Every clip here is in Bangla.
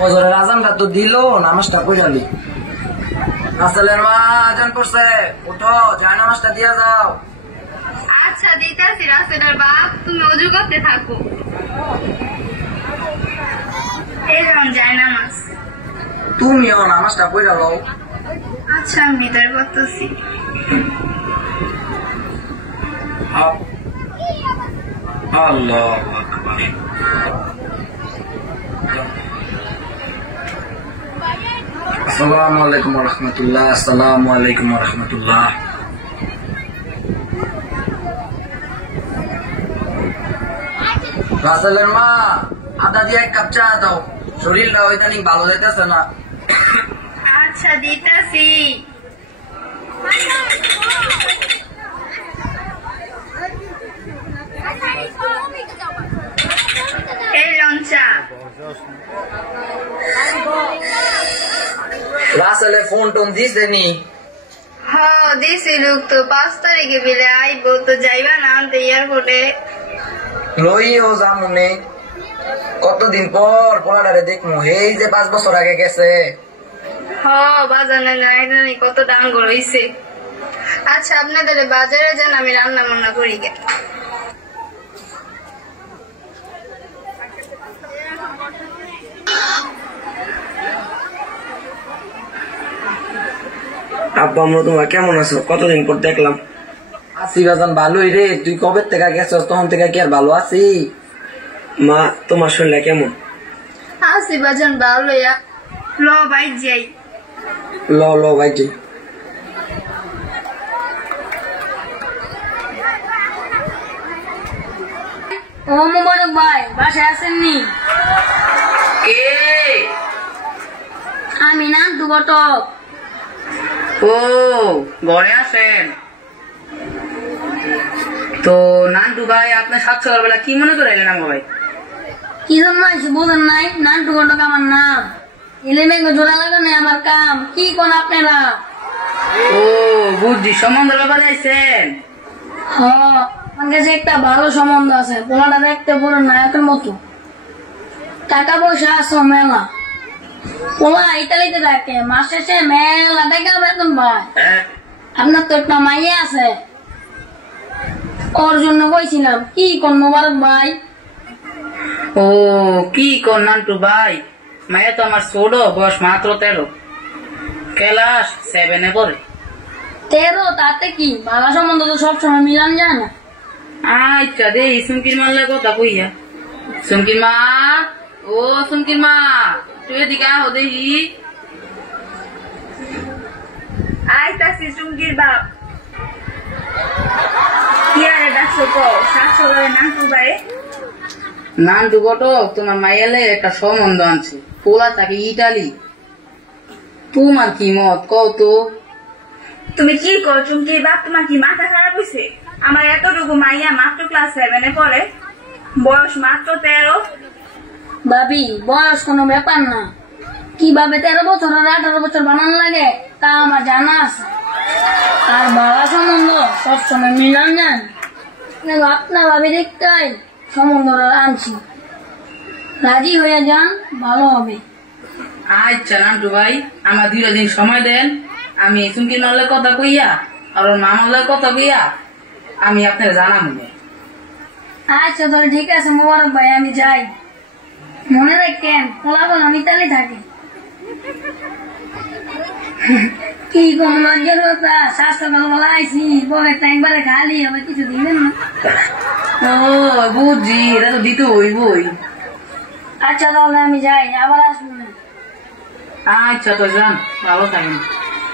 ফজরের আজানটা তো দিল, নামাজটা পড়ালি। রাসেলের মা আজান করছে, উঠো, যায় নামাজটা দিয়া যাও। আচ্ছা দিতাছি রাসেলের বাপ, তুমি ওযু করতে থাকো। এই নাও যায় নামাজ। তুমিও নামাজটা পড়া লও। আচ্ছা আমি বিদায় করতেছি। আল্লাহু আকবার। আসসালামু আলাইকুম ওয়া রাহমাতুল্লাহ। আসসালামু আলাইকুম ওয়া রাহমাতুল্লাহ। রাসেলের মা, আদা দিয়ে 1 কাপ চা দাও, শরীরটা ইদানিং ভালো যাইতেছে না। আচ্ছা দিতাছি। এই লঞ্চা। রাসেলে ফোন টোন দিছে নি? হ্যাঁ দিছি, লোক তো 5 তারিখে বিলে আইবো, তো যাইবা না আনতে এয়ারপোর্টে? লইও জামুনে, কতদিন পর পোলাটারে দেখমু। এই যে 5 বছর আগে গেছে। হ্যাঁ বাজারে নাই কত দাম হইছে। আচ্ছা আপনাদের বাজারে যান, আমি রান্না বান্না করি গে। আব্বা আমরা তোমার কেমন আছো? কতদিন পর দেখলাম। আছি বাজান, ভালোই রে। তুই কবে থেকে গেছস, তখন থেকে কি আর ভালো আছি? মা তোমার শরীরটা কেমন? আছি বাজান ভালো। ল ভাই যাই। ল ল ভাই যাই। ও মোবারক ভাই, বাসায় আসেননি? কে? আমি না দুবটক। ও ঘরে আছেন তো? নান্টু ভাই আপনার 7 সকালবেলা কি মনে করে এলেন আমার ভাই? কি জন্য আইছি বোঝেন নাই? নান্টু ঘটক আমার নাম। এলেমে জোড়া লাগানো আমার কাম। কি কোন আপনারা? ও বুদ্ধি সম্বন্ধের ব্যাপারে আইছেন? হ্যাঁ, আমার কাছে একটা ভালো সম্বন্ধ আছে। পোলাটা দেখতে পুরো নায়কের মতো, টাকা পয়সা আছে মেলা। পোলা ইতালিতে থাকে, মাস শেষে মেলা টাকা বেতন পায়। আপনার তো একটা মাইয়া আছে, ওর জন্য কইছিলাম। কি কোন মোবারক ভাই? ও কি কোন নান্টু ভাই, মায়া তো আমার ছোট, বয়স মাত্র 13, ক্লাস 7-এ পড়ে। 13? তাতে কি, ভালো সম্বন্ধ তো সবসময় মিলান যায় না। আচ্ছা দে সুমকির মারলে কথা কইয়া। সুমকির মা, ও সুমকির মা, তুই এদিকে আহ দেখি। আইতাছি চুমকির বাপ। কি আরে ডাকছো কো? 7 সকালে নান্টু ভাই। নান্টু ঘটক তোমার মাইয়ালে একটা সম্বন্ধ আনছে, পোলা থাকে ইটালি। তোমার কি মত কও তো? তুমি কি কর চুমকির বাপ? তোমার কি মাথা খারাপ হয়েছে? আমার এতটুকু মাইয়া মাত্র ক্লাস 7-এ পড়ে, বয়স মাত্র 13। ভাবি বয়স কোনো ব্যাপার না। কিভাবে 13 বছর আর 18 বছর বানানো লাগে তা আমার জানা আছে। আর বাবা সম্বন্ধ সবসময় মিলান যান। আপনার ভাবি দেখতেই সম্বন্ধ আনছি, রাজি হয়ে যান, ভালো হবে। আচ্ছা নান্টু ভাই, আমার 2 দিন সময় দেন। আমি সুমকির মারলে কথা কইয়া আর ওর মামার কথা কইয়া আমি আপনার জানাবো। আচ্ছা তাহলে ঠিক আছে মোবারক ভাই, আমি যাই। মনে রাখেন ফলাফল আমি তালে থাকি। কি কোন লজ্জার কথা? স্বাস্থ্য ভালো আইসি, পরে একবারে খালি হবে, কিছু দিবেন না? ও বুঝছি, এটা তো দিতে হইবই। আচ্ছা তাহলে আমি যাই, আবার আসবো না। আচ্ছা তো যান, ভালো থাকেন।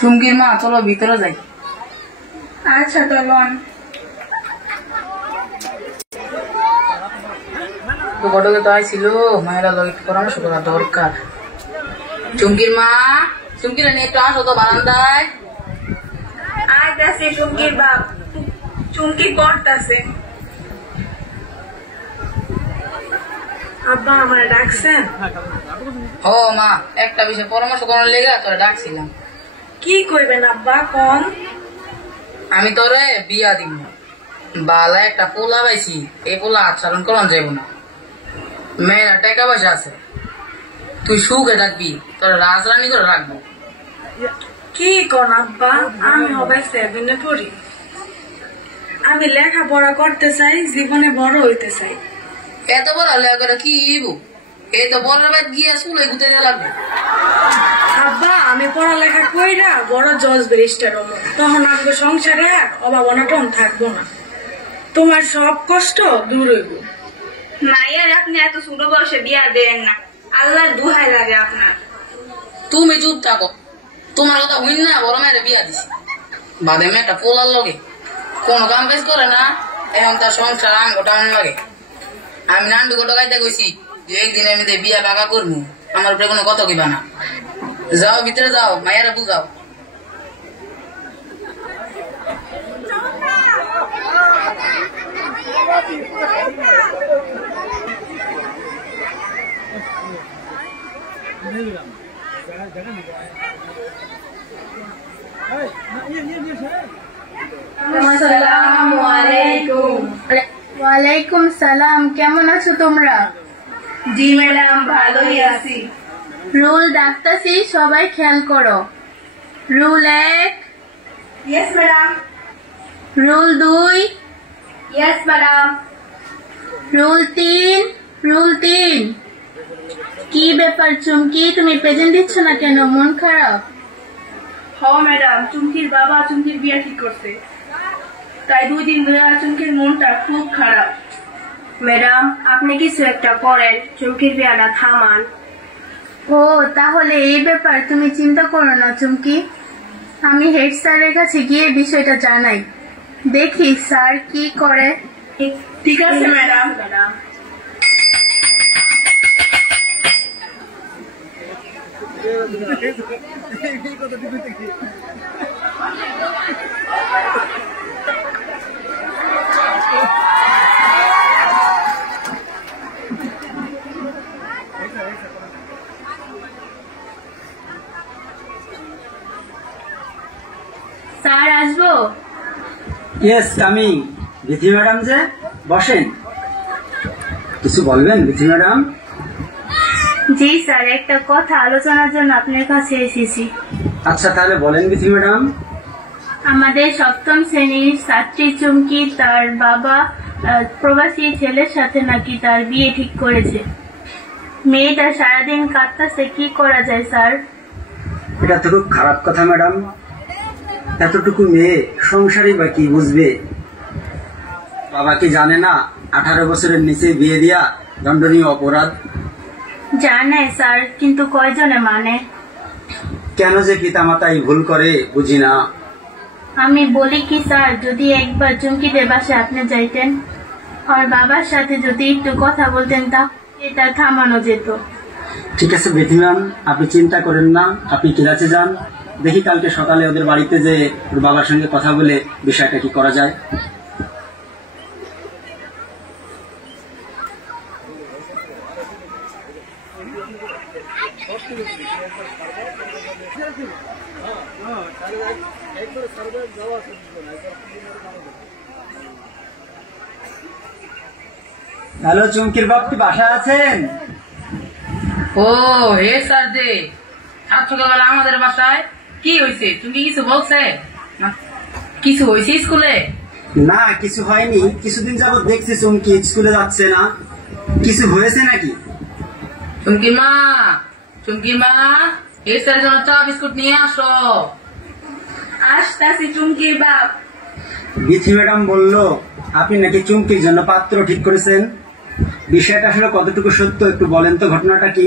চুমকির মা চলো ভিতরে যাই। আচ্ছা তো লন। তো ঘটকে তো আইছিল, মায়েরা লগে পরামর্শ করা দরকার। চুমকির মা, চুমকির নিয়ে একটু আসো তো বারান্দায়। আইতাছি চুমকির বাপ। চুমকি করতাছে। আব্বা আমার ডাকছেন? ও মা, একটা বিষয় পরামর্শ করার লেগে তোরা ডাকছিলাম। কি কইবেন আব্বা কোন? আমি তোরে বিয়া দিব, বালা একটা পোলা পাইছি, এই পোলা আচরণ করান যাইব না। মেয়েরা টাকা পয়সা আছে, তুই সুখে থাকবি, তোর রাজরানি করে রাখবো। কি কোন আব্বা, আমি হবে 7 পড়ি। আমি লেখাপড়া করতে চাই, জীবনে বড় হইতে চাই। এত বড় লেখা করে কি ইবু? এই তো বড় বাদ গিয়ে স্কুলে ঘুরতে লাগবে। আব্বা আমি পড়ালেখা কইরা বড় জজ ব্যারিস্টার হবো, তখন আমাকে সংসারে আর অভাব অনটন থাকবো না, তোমার সব কষ্ট দূর হইব। মাইয়ার আপনি এত ছোট বয়সে বিয়া দেন না, আল্লাহর দুহাই লাগে আপনার। তুমি চুপ থাকো, তোমার কথা হইন না বড় মেয়ের বিয়া দিছি। বাদে মেয়ে একটা পোলার লগে কোন কাম কাজ করে না, এখন তার সংসার আম গোটান লাগে। আমি নান্ডু গোটা গাইতে কইছি যে একদিন আমি বিয়া বাগা করবো, আমার উপরে কোনো কত কিবা না। যাও ভিতরে যাও, মায়েরা বুঝাও। ওয়ালাইকুম সালাম, কেমন আছো তোমরা? জি ম্যাডাম, ভালোই আছি। রুল ডাকতেছি, সবাই খেয়াল করো। Rule 1, yes madam. Rule 2, yes madam. Rule 3। কি ব্যাপার চুমকি, তুমি প্রেজেন্ট দিচ্ছ না কেন? মন খারাপ? হ ম্যাডাম, চুমকির বাবা চুমকির বিয়া ঠিক করছে, তাই 2 দিন ধরে চুমকির মনটা খুব খারাপ। ম্যাডাম আপনি কিছু একটা করেন, চুমকির বিয়াটা থামান। ও তাহলে এই ব্যাপার, তুমি চিন্তা করো না চুমকি, আমি হেড স্যারের কাছে গিয়ে বিষয়টা জানাই, দেখি স্যার কি করে। ঠিক আছে ম্যাডাম। স্যার আসবো? Yes coming. বিথি ম্যাডাম যে, বসেন। কিছু বলবেন বিথি ম্যাডাম? জি স্যার, একটা কথা আলোচনার জন্য আপনার কাছে এসেছি। আচ্ছা তাহলে বলেন বিথি ম্যাডাম। আমাদের 7ম শ্রেণীর ছাত্রী চুমকি তার বাবা প্রবাসী ছেলের সাথে নাকি তার বিয়ে ঠিক করেছে। মেয়েটা সারাদিন কাঁদতেছে, কি করা যায় স্যার? এটা তো খুব খারাপ কথা ম্যাডাম, এতটুকু মেয়ে সংসারই বা কি বুঝবে? বাবা কি জানে না 18 বছরের নিচে বিয়ে দিয়া দণ্ডনীয় অপরাধ? জানে স্যার, কিন্তু কয়জনে মানে? কেন যে পিতামাতা এই ভুল করে বুঝি না। আমি বলি কি স্যার, যদি একবার চুমকিদের বাসায় আপনি যাইতেন, আর বাবার সাথে যদি একটু কথা বলতেন, তা এটা থামানো যেত। ঠিক আছে বিথি ম্যাম, আপনি চিন্তা করেন না, আপনি ক্লাসে যান, দেখি কালকে সকালে ওদের বাড়িতে যে ওর বাবার সঙ্গে কথা বলে বিষয়টা কি করা যায়। হ্যালো চুমকির বাপ, কি বাসায় আছেন? ও হে স্যার যে, আজ সকালবেলা আমাদের বাসায় কি হয়েছে? তুমি কিছু বলছে? কিছু হয়েছে স্কুলে? না কিছু হয়নি, কিছুদিন যাবত দেখছি চুমকি স্কুলে যাচ্ছে না, কিছু হয়েছে নাকি? চুমকি মা, হে স্যারের জন্য চা বিস্কুট নিয়ে আসো। আসতাছি চুমকির বাপ। বিথি ম্যাডাম বললো আপনি নাকি চুমকির জন্য পাত্র ঠিক করেছেন, বিষয়টা আসলে কতটুকু সত্য একটু বলেন তো, ঘটনাটা কি?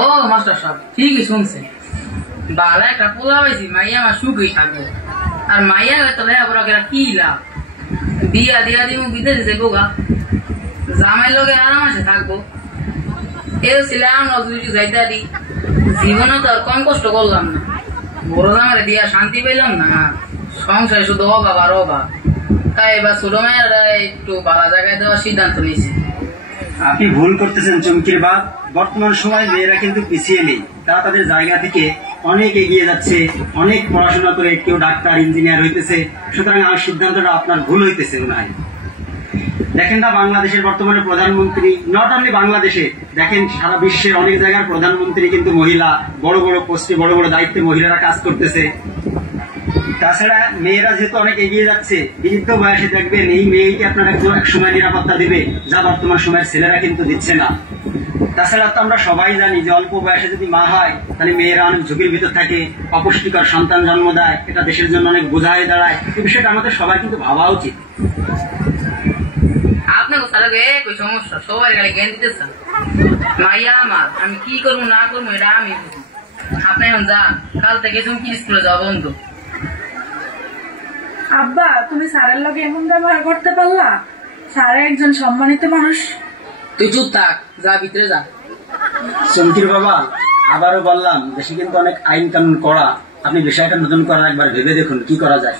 ও মাস্টার সাহেব ঠিকই শুনছে, বালা একটা পোলা হয়েছি, মাইয়া আমার সুখই থাকবো, আর মাইয়া হয়তো লেখাপড়া করে কি লাভ? বিয়া দিয়া দিব বিদেশে যাবো গা, জামাই লোকে আরামাসে থাকবো। এও ছিল আমরা দুইটু যাইতে দিই, জীবনে তো আর কম কষ্ট করলাম না, বড় জামারে দিয়া শান্তি পেলাম না, সংসারে শুধু অভাব আর অভাব। তাই এবার ছোট মেয়েরা একটু ভালো জায়গায় দেওয়ার সিদ্ধান্ত নিয়েছে। আপনি ভুল করতেছেন চুমকির বাপ, বর্তমান সময় মেয়েরা কিন্তু পিছিয়ে নেই, তারা তাদের জায়গা থেকে অনেক এগিয়ে যাচ্ছে, অনেক পড়াশোনা করে কেউ ডাক্তার ইঞ্জিনিয়ার হইতেছে, সুতরাং আমার সিদ্ধান্তটা আপনার ভুল হইতেছে মনে হয়। দেখেন না বাংলাদেশের বর্তমানে প্রধানমন্ত্রী, নট অনলি বাংলাদেশে, দেখেন সারা বিশ্বের অনেক জায়গার প্রধানমন্ত্রী কিন্তু মহিলা, বড় বড় পোস্টে বড় বড় দায়িত্বে মহিলারা কাজ করতেছে। তাছাড়া মেয়েরা যেহেতু অনেক এগিয়ে যাচ্ছে, বৃদ্ধ বয়সে দেখবেন এই মেয়েকে আপনারা এক সময় নিরাপত্তা দিবে, যা বর্তমান সময়ের ছেলেরা কিন্তু দিচ্ছে না। তাছাড়া তো আমরা সবাই জানি যে অল্প বয়সে যদি মা হয় তাহলে মেয়েরা অনেক ঝুঁকির ভিতর থাকে, অপুষ্টিকর সন্তান জন্ম দেয়, এটা দেশের জন্য অনেক বোঝা হয়ে দাঁড়ায়। এই বিষয়টা আমাদের সবাই কিন্তু ভাবা উচিত। আপনাকে তাহলে একই সমস্যা, সবাই গাড়ি জ্ঞান দিতেছেন। মাইয়া আমার, আমি কি করবো না করবো এটা আমি বুঝি। আপনি এখন যান, কাল থেকে তুমি কি স্কুলে যাওয়া বন্ধ। আব্বা, তুমি স্যারের লগে এমন ব্যবহার করতে পারলা? স্যার একজন সম্মানিত মানুষ। তুই চুপ থাক, যা ভিতরে যা। চমকির বাবা, আবারও বললাম দেশে কিন্তু অনেক আইন কানুন করা, আপনি বিষয়টা নতুন করার একবার ভেবে দেখুন কি করা যায়।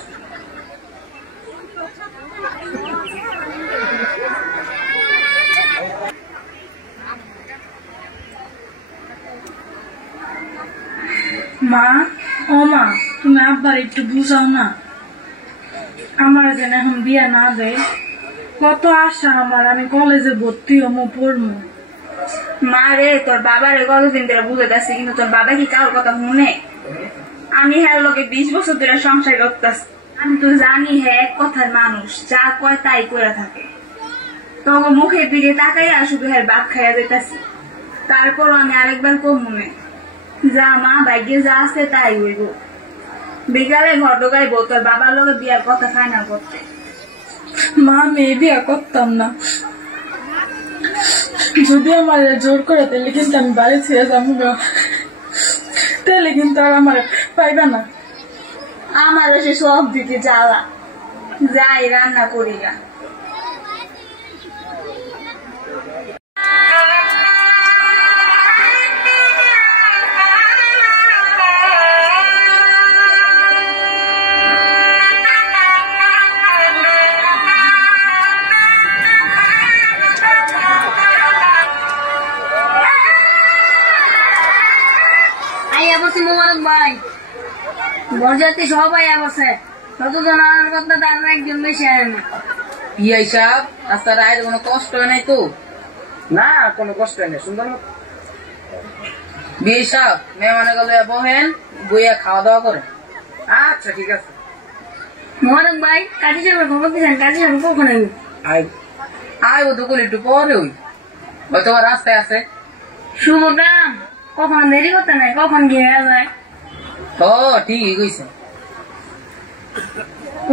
মা, ও মা, তুমি আব্বার একটু বুঝাও না, আমার যেন এখন বিয়া না দেয়। কত আশা আমার, আমি কলেজে ভর্তি হমো, পড়মো। মা রে, তোর বাবারে কতদিন ধরে বুঝাইতেছি, কিন্তু তোর বাবা কি কারোর কথা শুনে? আমি হ্যাঁ লোকে 20 বছর ধরে সংসার করতেছি। আমি তো জানি হ্যাঁ এক কথার মানুষ, যা কয় তাই করে থাকে। তোকে মুখের দিকে তাকাইয়া শুধু হ্যাঁ ভাত খাইয়া যেতেছি। তারপরও আমি আরেকবার কম মনে, যা মা ভাগ্যে যা আছে তাই হইব। বিকালে ঘর ঢোকাইব তোর বাবার লগে বিয়ার কথা ফাইনাল করতে। মা, মেয়ে বিয়া করতাম না, যদি আমার জোর করে তাহলে কিন্তু আমি বাড়ি ছেড়ে যাবো না, তাহলে কিন্তু আর আমার পাইবা না। আমার সে সব দিকে জ্বালা, যাই রান্না করি না। মোবারক ভাই, বরযাত্রী সবাই আছে, যতজন আনার কথা তার একজন বেশি আনে না। পিয়াই সাহেব, রাস্তার আয়ের কোনো কষ্ট হয় নাই তো? না, কোনো কষ্ট নেই, সুন্দর মতো। বিয়ে সাহেব, মেহমানে গেলে বহেন, বইয়া খাওয়া দাওয়া করে। আচ্ছা ঠিক আছে। মোবারক ভাই, কাজী সাহেবের খবর দিচ্ছেন? কাজী সাহেব কখন আইব? আয় ও দুকুল একটু পরে হয়তো রাস্তায় আছে। শুভ কাম, কখন দেরি করতে নাই, কখন গিয়ে যায়। ও ঠিকই কইছে।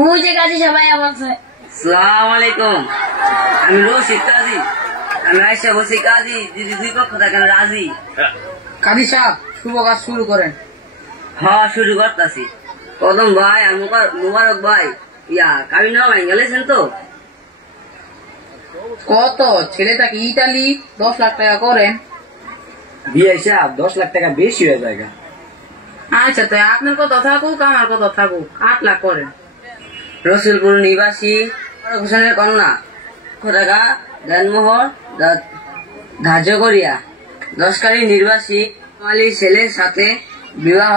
ওই যে কাজী সবাই বলছে। সালাম আলাইকুম, আমি রশিদ কাজী, আমি আইসা বসি কাজী, দিদি দুই পক্ষ থাকেন রাজি। কাজী সাহেব, শুভ কাজ শুরু করেন। হ্যাঁ, শুরু করতেছি। কদম ভাই আর মুবারক ভাই কাবিন নামা গেলেছেন তো? কত ছেলেটাকে ইটালি 10 লাখ টাকা করেন। বিয়ে সাহেব 10 লাখ টাকা বেশি হয়ে যায়। আচ্ছা, তো আপনার কথা থাকুক, আমার কথা থাকুক, 8 লাখ করেন। রসুলপুর নিবাসী হোসেনের কন্যা টাকা দেনমোহর ধার্য করিয়া 10 নির্বাসী মালির ছেলের সাথে বিবাহ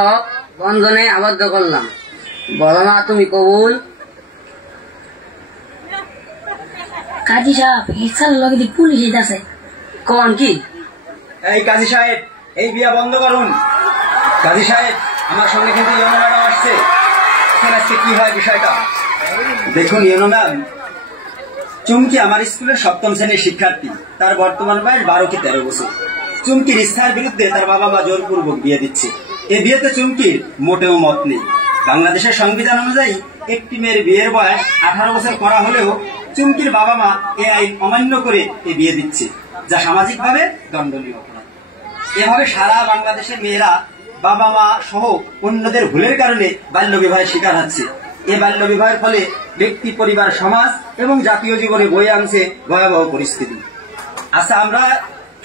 বন্ধনে আবদ্ধ করলাম। বলো না তুমি কবুল? কাজী সাহেব, হিসার লগে পুলিশ আছে। কোন কি? এই কাজী সাহেব, এই বিয়া বন্ধ করুন। কাজী সাহেব, আমার সঙ্গে কিন্তু ইয়নো ম্যাডাম আসছে, এখানে আসছে কি হয় বিষয়টা দেখুন। ইয়নো ম্যাম, চুমকি আমার স্কুলের 7ম শ্রেণীর শিক্ষার্থী, তার বর্তমান বয়স 12 কি 13 বছর। চুমকির ইচ্ছার বিরুদ্ধে তার বাবা মা জোরপূর্বক বিয়ে দিচ্ছে। এই বিয়েতে চুমকির মোটেও মত নেই। বাংলাদেশের সংবিধান অনুযায়ী একটি মেয়ের বিয়ের বয়স 18 বছর করা হলেও চুমকির বাবা মা এ আইন অমান্য করে এ বিয়ে দিচ্ছে, যা সামাজিকভাবে দণ্ডনীয় অপরাধ। এভাবে সারা বাংলাদেশের মেয়েরা বাবা মা সহ অন্যদের ভুলের কারণে বাল্য বিবাহের শিকার হচ্ছে। এই বাল্য বিবাহের ফলে ব্যক্তি, পরিবার, সমাজ এবং জাতীয় জীবনে বয়ে আনছে ভয়াবহ পরিস্থিতি। আচ্ছা, আমরা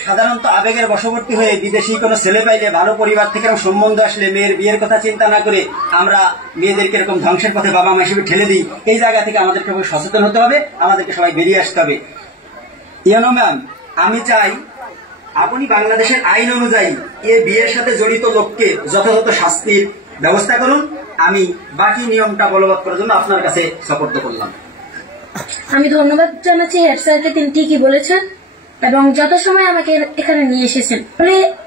সাধারণত আবেগের বশবর্তী হয়ে বিদেশি কোনো ছেলে পাইলে, ভালো পরিবার থেকে সম্বন্ধ আসলে মেয়ের বিয়ের কথা চিন্তা না করে আমরা মেয়েদেরকে এরকম ধ্বংসের পথে বাবা মা হিসেবে ঠেলে দিই। এই জায়গা থেকে আমাদেরকে সচেতন হতে হবে, আমাদেরকে সবাই বেরিয়ে আসতে হবে। ইয়ানো ম্যাম, আমি চাই আপনি বাংলাদেশের আইন অনুযায়ী এ বিয়ের সাথে জড়িত লোককে যথাযথ শাস্তির ব্যবস্থা করুন। আমি বাকি নিয়মটা বলবৎ করার জন্য আপনার কাছে সাপোর্ট করলাম। আমি ধন্যবাদ জানাচ্ছি হেড স্যারকে, তিনি ঠিকই বলেছেন এবং যথাসময়ে আমাকে এখানে নিয়ে এসেছেন।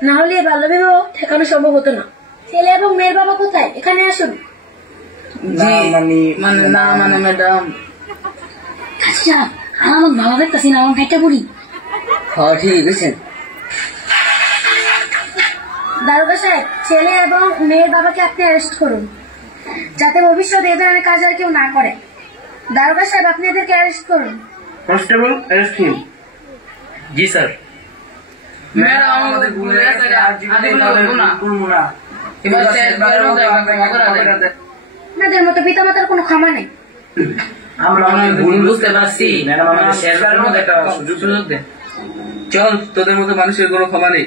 না হলে বাল্যবিবাহ ঠেকানো সম্ভব হতো না। ছেলে এবং মেয়ের বাবা কোথায়? এখানে আসুন। মানে ম্যাডাম আচ্ছা, আমার বাবা দেখতেছি না, আমার ভাইটা বুড়ি। হ্যাঁ ঠিক বলছেন। দারোগা সাহেব, ছেলে এবং মেয়ের বাবাকে আপনি অ্যারেস্ট করুন, যাতে ভবিষ্যতে এ ধরনের কাজ আর কেউ না করে। দারোগা সাহেব, আপনি এদেরকে অ্যারেস্ট করুন। Constable, arrest him. জি স্যার। ম্যাডাম আমাদের ভুল হয়ে গেছে, আগে বলবো না। এবার শেষবারের মতো ক্ষমা করে দেন। আপনাদের মতো পিতামাতার কোনো ক্ষমা নেই। আমরা অনেক ভুল বুঝতে পারছি, ম্যাডাম আমাদের শেষবারের মতো একটা সুযোগ দেন। চল, তোদের মতো মানুষের কোনো ক্ষমা নেই।